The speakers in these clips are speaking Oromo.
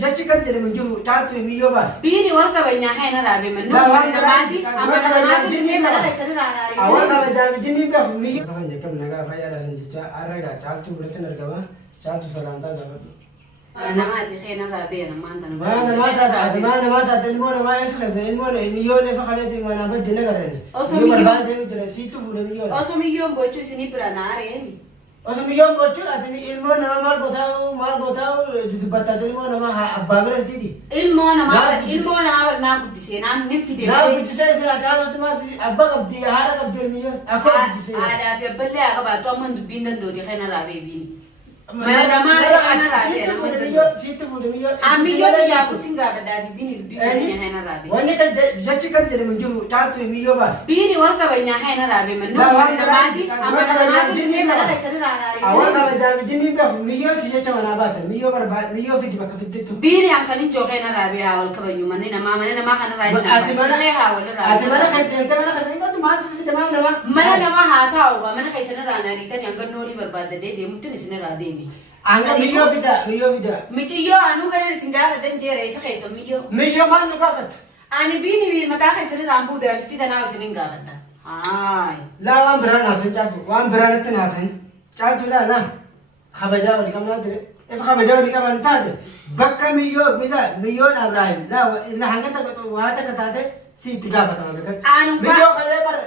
جاتي كنت لما نجوا تعالوا ميو بس بيني والله بيني حين رابي من نوم نمادي أما نمادي كيف أنا كيسنا راناري أول ما بدأ بديني بقى ميو طبعا جكم نجا فيا لازم تجا أرجع تعالوا بلتنا نرجع تعالوا سلام تاجا أنا ما أدري حين رابي أنا ما أنت أنا ما تاد المون ما يسخن المون ميو اللي فخلتي ما أنا بدي نقرني ميو برباد ده متر سيتو فول ميو أصلا ميو بوجو سني براناري أصلا ميو بوجو أتني المون أنا مار بتاعه دبتة المون أنا أبغى برتدي المون أنا نام قدسي نام نفتدي نام قدسي إذا تعالوا تما أبغى قبضي هذا قبضي ميو أكو قدسي هذا في بلي أكبر تومن بيندن دودي حين رابي بيني mana nama ana rabe situ fude miyo amiyo ya kusinga badari bini bini hena rabe wani kan jacci kan de munjum taatu miyo bas bini walka banya hena rabe man no namadi amma namadi ke mala kaisani ranari awaka bada jini be miyo si jacci mana bata miyo barba miyo fiti baka fitu bini ankani jo hena rabe ha walka banyu man na mama na ma hana rabe atimana he ha wala rabe atimana kai tenta mana kai kan ma tu fiti mana nama ha tawo mana kaisani ranari tan yangan noli barba de de mutun sine rade Anga miyo vida. Michiyo anu gara singaga danjera isa kaisa miyo. Miyo man nukabat. Ani bini mata kaisa ni rambu da titi tana usininga ganda. Ay. La wan bra nasen chasu. Wan bra naten nasen. Chasu la na. Khabaja wali kam na tere. If khabaja wali kam na tade. Bakka miyo bila miyo na Ibrahim. La hanga ta to wa ta ta te si tiga bata wala. Anu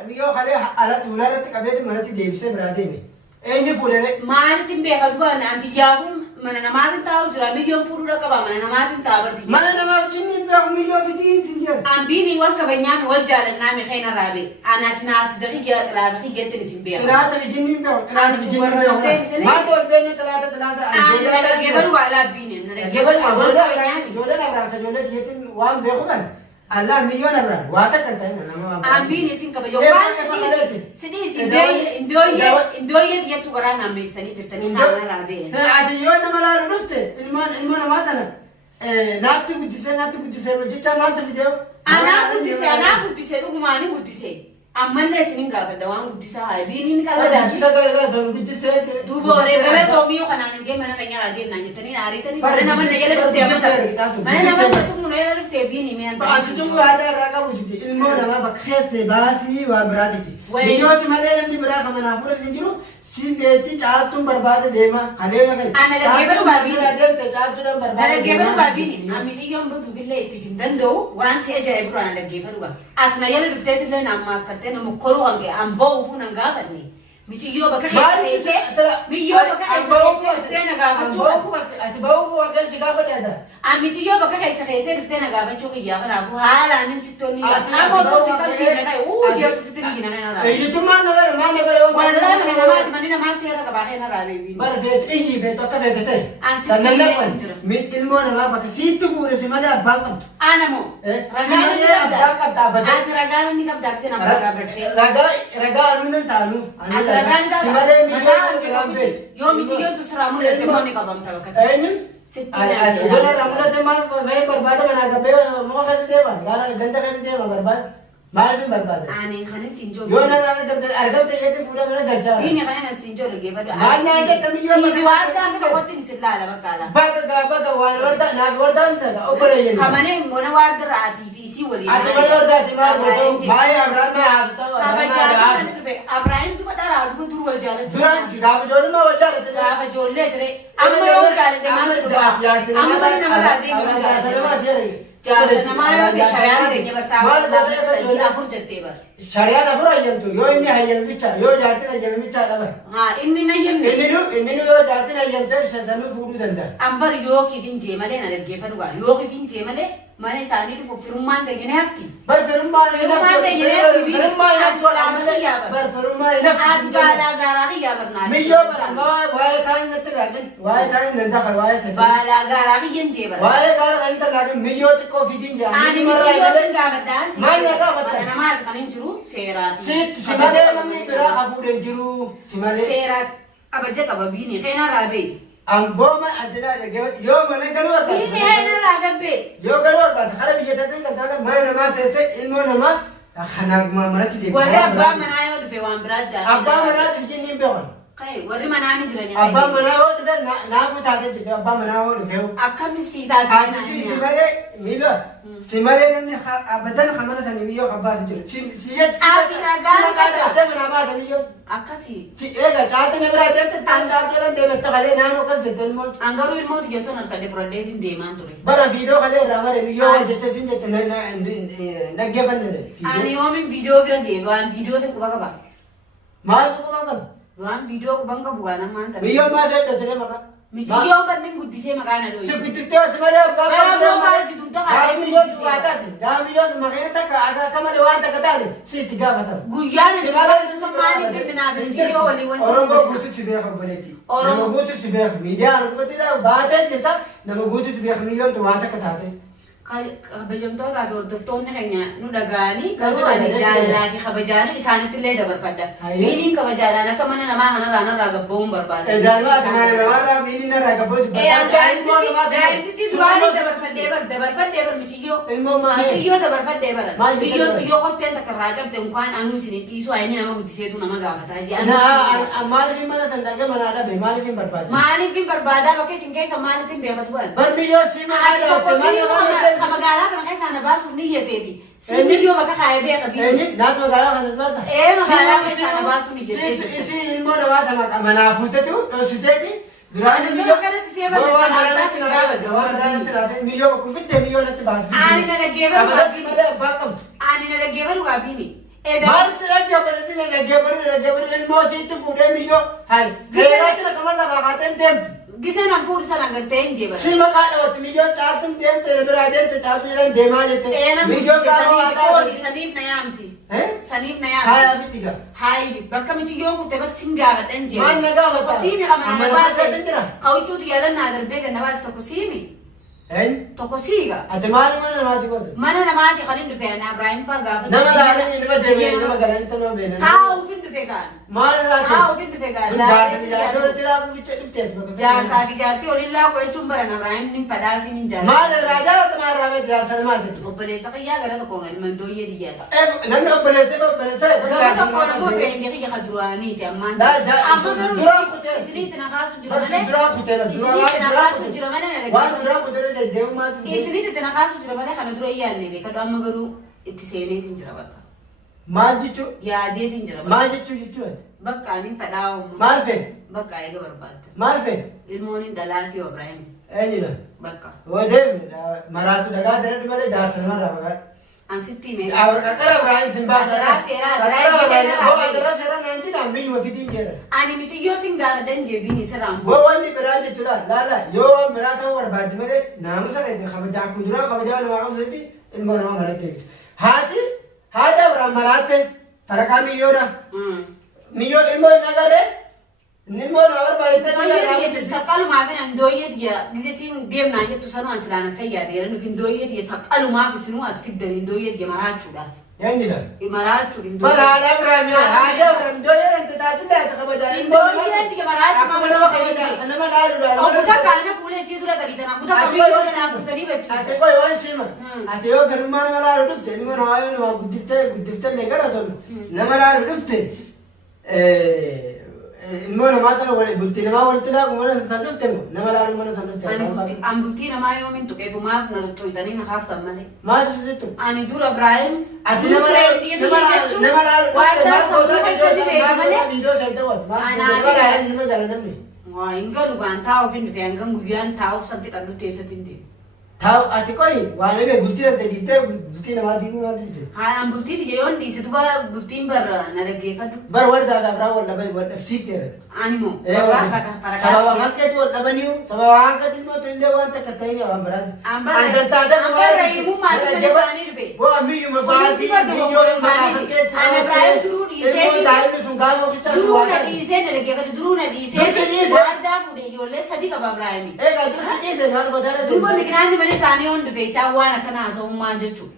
miyo khale ala tulara te kabet manati devse bra de me. Ini fulere. Mana timbe khadba na anti yakum mana namatin tahu jura million furu kaba mana namatin tahu berarti. Mana namat cini be million fiti sinjer. Ambini wal kaba nyami wal jalan nami khayna rabi. Anas nas dakhiya dakhiya tani simbe. Talata bijini be. Ma to be ni talata. Ana gebaru ala bini. Gebaru ala jole na berangka jole jetin wan be khuban. Allah million abra. Wata kan tayo na nama. Ambini sing kaba yo sedih indoye dia tu orang nama istani cerita ni tanah rabe. Ada yo nama lalu nufte. Ilman mata na. Natu kudise macam mana video? Anak kudise lu kumani kudise. Aman le sini enggak ada orang kudise hari ini kalau ada. Kudise. Tu boleh kalau Tomio kan anjing mana kayaknya lagi nanya tani hari tani. Mana nama dia le nufte apa? Mana nama tu mulai le nufte bini mana? Basi tu ada raga wujud. Ilmu nama bakhet basi wa berarti. Video cuma le ni berapa mana pura sinjuru. Sindeti caltun barbada dema. Ada lagi. Anak lagi baru babi. Caltun barbada. Anak lagi baru babi ni. Ami je yang betul villa itu jindan do. Wan si aja ibu anak lagi baru ba. Asna ya le nufte tu le nama karte nama koru angge ambo ufu nangga ni. Michi yo baka kaise. Mi yo baka kaise. Nufte nangga bacu. Ati bau ufu angge siapa dia ada. Ami je yo baka kaise nufte nangga bacu kiya kan aku halan sitoni. Amo so sikap sih mereka. Dia so sitoni gina nara. Itu mana kalau. Walau mana mana masih ada kebahagiaan rabi ini. Berfet, ini betul tak betul. Tanahnya pun. Ilmu nama apa? Situ pun semuanya bangkit. Anamu. Semuanya bangkit tak betul. Aja ragalan ni kab dakse nama ragarte. Raga anu nanti anu. Ragalan tak. Semuanya mikir. Yo mikir yo tu seramu le tempat ni kabam tak kat. Ini. Itu na ramu le tempat saya berbada mana kape mau kasih dia mana? Kalau ganda kasih dia mana berbada? Malu berbada. Ane khanin sinjo. Yo na argam tu ye tu pura mana darja. Ini khanin sinjo lagi baru. Mana ada tapi yo. Si warda kita kau ni sila lah bakala. Baga warda nak warda ni. Opera ye. Kamane mana warda rati visi wali. Ada mana warda di mana? Bayi Abraham mah tahu. Abraham tu pada ratu tu dulu jalan. Duran juga berjalan mau jalan. Apa jolle tere. Amma yo jalan dengan tu. Amma nama rati mau jalan. Jangan nama ke syariat ini bertawa dalam segi apur jattebar. Syariat apur ayam tu. Yo ini ayam bicara. Yo jatuh ayam bicara apa? Ini ayam ni. Ini yo jatuh ayam tu sesalu furu danda. Ambar yo kibin jemale na lagi faruwa. Yo kibin jemale mana sani tu firman tu ini hafti. Firman tu ini hafti. Firman tu amale. Firman ini. Adbala garah ya berna. Miyo berma. Wahai kan nanti lagi. Wahai kan nanti kalau wahai sesuatu. Bala garah yang jebar. Wahai garah nanti lagi. Miyo tu kopi dinja. Ani miyo singa bedan. Mana kau bedan? Mana nama kanin juru serat. Simale namni bira afure juru. Simale. Serat. Abajet ababini. Kena rabe. Ambo man adila lagi. Yo mana keluar? Bini kena ragabe. Yo keluar. Kalau bisa tadi kata mana nama tese ilmu nama. Khanak mana tu dia. Warna abba mana yo dewan beraja. Abba mana tu jenis bewan. Kai warri manaa ni jiran. Abbaan manaa hoo dhufe naafu taatee jirti abbaan manaa hoo dhufe hoo. Akkamitti sii taatee? Ati si malee miila si malee namni abadan hamana sanii miyyoo kabbaas jiru. Si jechi Ati ragaa dhattee manaa baata miyyoo. Akkasii. Si eega caati na biraa deemte taan caatiidhaan deemette kalee naannoo kas jette ilmoo. Angaruu ilmoo tiyya son harkadde fudhadheetiin deemaan ture. Bara viidiyoo kalee irraa mare miyyoo waan jecha siin jette naggeeffanne. Ani yoomin viidiyoo bira gee waan viidiyoo ta'e quba qaba. Maal quba qabu? Waan viidiyoo quban qabu waan ammaan ta'e. Miyyoo maa ta'e dhootire maqaa. Michiyyoo bannin guddisee maqaan adoo. Si guddistee si malee abbaan Bara maa jiru ta'a. daa miyyoo si baataati. Daa miyyoo maqeen takka akka malee waan takka taate si itti gaafatamu. Guyyaan itti gaafatamu maaliif bibbinaa michiyyoo walii wanti. Oromoo guutuu si beeku obboleetti. Nama guutuu si beeku miidiyaan dhufatti baatee jirta nama guutuu si beeku miyyoon waan takka taate. Kabajamtoota fi hordoftoonni keenya nu dhaga'anii garuu ani jaalalaa fi kabajaan isaanitti illee dabarfadha. Biiniin kabajaadhaan akka mana namaa kanarraa narraa gabba'uun barbaada. Jaalala mana namaarraa biiniin narraa gabba'uun barbaada. Daa'imtitti duraanii dabarfadhee bar michiyyoo. Michiyyoo dabarfadhee bara. Yoo qotteen takka irraa cabte unkaan anuu isin dhiisuu ayini nama guddiseetu nama gaafataa. Maaliif mana san dhaqee manaa dhabe maaliif barbaada? Maaliif barbaadaa bakka isin keessa maaliif beekatu bal? Barbiyyoo si manaa magaalaa kana keessa na baasuuf niyyateeti. Simmiyoo bakka kaayee beeka biyyoo. Naatu magaalaa kana baata? Magaalaa keessa na baasuuf niyyateeti. Isi ilmoo namaa manaa fuutetu dhoositeeti. Duraan miyyoo kana sisee barre salaamtaa sin gaafadha. Miyyoo kufitte miyyoo natti baatu. Ani na dhaggeeffaru qaabini. Malee abbaa qabdu. Ani na dhaggeeffaru qaabini. Maal si dhaggeeffatu na dhaggeeffaru ilmoo siitti fuudhee miyyoo. Hayi. Geeraatti na qaban lafaa kaateen deemtu. Giseen an fuudhu sana agartee hin jeebara. Si maqaa dhawatti miyyoo caaltuun deemte biraa deemte caaltuu jedhan deemaa jette. Miyyoo saniif na yaamti. Saniif na yaamti. Haaya fitti gaa. Haayi bakka michiyyoon kutte bar sin gaafadha hin jeebara. Maal na gaafata? Siimi qaba na baase. Kawuchuutu yaadannaa darbee ganna baase tokko siimi. Tokko siiga. Ati maali mana namaati goote? Mana namaati kan hin dhufe ana Ibrahim faa gaafata. Nama laalanii nama deemee nama galanii tanuma beena. Taa'uuf hin dhufe gaan. Maal laate? Taa'uuf hin dhufe gaan. Jaartii laaku ficha dhufteeti bakka. Jaarsaa fi jaartii olin laaku jechuun baran Ibrahim hin fadhaasiin hin jaalatu. Maal irraa jaalatamaa irraa beekti jaarsa namaati. Obboleessa qiyyaa gara tokko gadi mandooyyee diyyaata. Namni obboleessa. Gama tokko namoo fe'ee qiyya ka duraaniiti ammaan. Afur garuu isiniitti na kaasu jira malee. Duraan kutee Isiniitti na kaasu jira malee. Waan duraan kutee deemumaati. Isiniitti na kaasu jira malee kana dura yaadne beekadu amma garuu itti seeneetiin jira bakka. Maal jechuun? Yaadeetiin jira bakka. Maal jechuun? Bakka ani fadhaa maal feete? Bakka eega barbaadde. Maal feete? Ilmoon hin dhalaa fi Ibrahim. Eenyudha? Bakka. Wadeem maraatu dhagaa dara malee jaarsa namarraa bagaadha. Ansitti mee. Qara Ibrahim sin baata. Adaraa seeraa adaraa Adaraa seeraa naanti naa miyyuma fitiin jedha. Ani michiyyoo sin gaafadhan jeebiin isirraan boo wanni biraa jechuudha laala yoo waan biraa ta'uu barbaadde malee naamusa keenya kabajaa kuduraa kabajaa namaa qabsatti ilmoo namaa malatti eebbisa. Haati Abrahaam malaatte faraqaa miyyoodha. Miyyoo ilmoo hin agarree ilmoo naa barbaadde. Saqqalumaa fi andooyyee diya gisee siin deemnaa jettu sanuu an silaan akka yaadeera nuuf indooyyee diya saqqalumaa fi sinuu as fiddan indooyyee diya maraachuudhaaf. Eenyudha? Maraachuuf indooyyee. Haadha Abrahaam yoo haadha Abrahaam indooyyee kan tajaajila itti kabajaa. Indooyyee diya maraachuuf amma nama kabajaa nama laaluudhaan. Oguta kaana fuulee sii dura gadi tana guta kamiyyoo jalaa guutanii bachi. Ati qoy waan siima. Ati yoo firummaa nama laalu dhufte ilmoo namaa yoo nama guddiftee illee gara tolu nama laalu dhufte ilmoo namaa tana bultii namaa walitti laaku mana san dhufte nama laalu mana san dhufte. An bultii namaa yoo min tuqeefumaaf na tuqxanii na haaftan malee. Maal sisitu? Ani dura Ibrahim. Ati nama laalu waa hin galu gaan taa'uuf hin dhufe hangan guyyaan taa'uuf sabti qallu teessatti hin deemu. Taa'u ati qoy waan eebe bultii dante dhiiftee bultii namaa diimuu waan dhiifte. An bultii dhiyyoon dhiisitu ba bultiin barra na dhaggeeffadhu. Bar warda Abrahaam wal dhaban wal dhabsiifte jedhate. Animo sababa hanqeetu wal dhabaniiru sababa hanqeetu immoo illee waan takka ta'in waan biraati. Ambarra himuu maatii sana isaanii dhufe. Boo ammiyyuma fa'aati biyyoo hanqeetu. An Ibrahim duruu dhiisee daa'imni sun gaafa ofitti duruu na dhiisee na dhaggeeffadhu duruu na dhiisee waardaa fuudhee ijoollee sadii qaba Ibrahim. Egaa dursi dhiise maal godhara duuba migraanni mana isaanii hon dhufe isaan waan akkana haasa'ummaa jechuudha.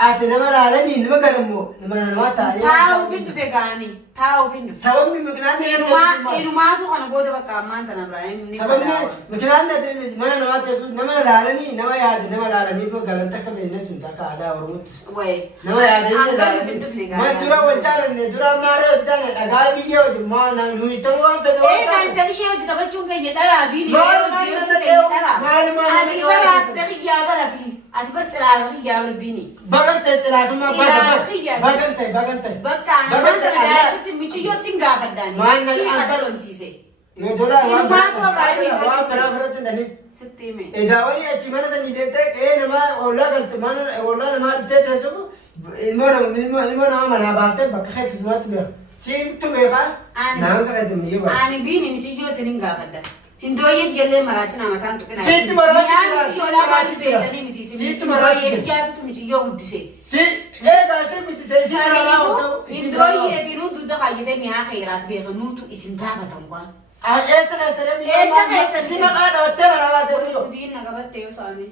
أتنا ما لالني نما كلامه نما تاني تاو فين فيجاني تاو فين سبب مكنان إنه ما تو خنا بود بقى ما أنت نبراهيم سبب مكنان ما نما تسوي نما لالني نما ياد نما لالني فو قالن تكمل نفس انت كهذا ورمت وي نما ياد ما درا وجارن درا مارو جان أجابي يو ما نقول تروان في دوام إيه كان تلشي وجه تبى تشوف كيني ترى بيني ما أتي بقى أستخدم جابر في أتي بقى تلعب جابر بيني بقى تلعب ما بقى بقى أنا ما تلعب تمشي يو سينغا بداني ما أنا سيسي يدولا ما تو رايي واسرافرت نني ستيمه إذا ولي أجمعنا تنيدتك إيه نما أولاد التمان أولاد ما رفتة تسوق المنا ما نبافت بكخي سمات بيا سيم تبيها نعم سكتم يبا أنا بيني مشي يو سينغا بدان هندوية يلي مراجعنا مكان تكنا سيت مراجع سيت مراجع كيا تمشي يو ودشي سيت إيه قاسم بتسيسي هندوية بيرو دودا خايته ميا خيرات بيغنوتو اسم دابا تمقان إيه سنة إيه سنة سنة ما قالوا تبى أنا ما تبيو دين نقبت تيو سامي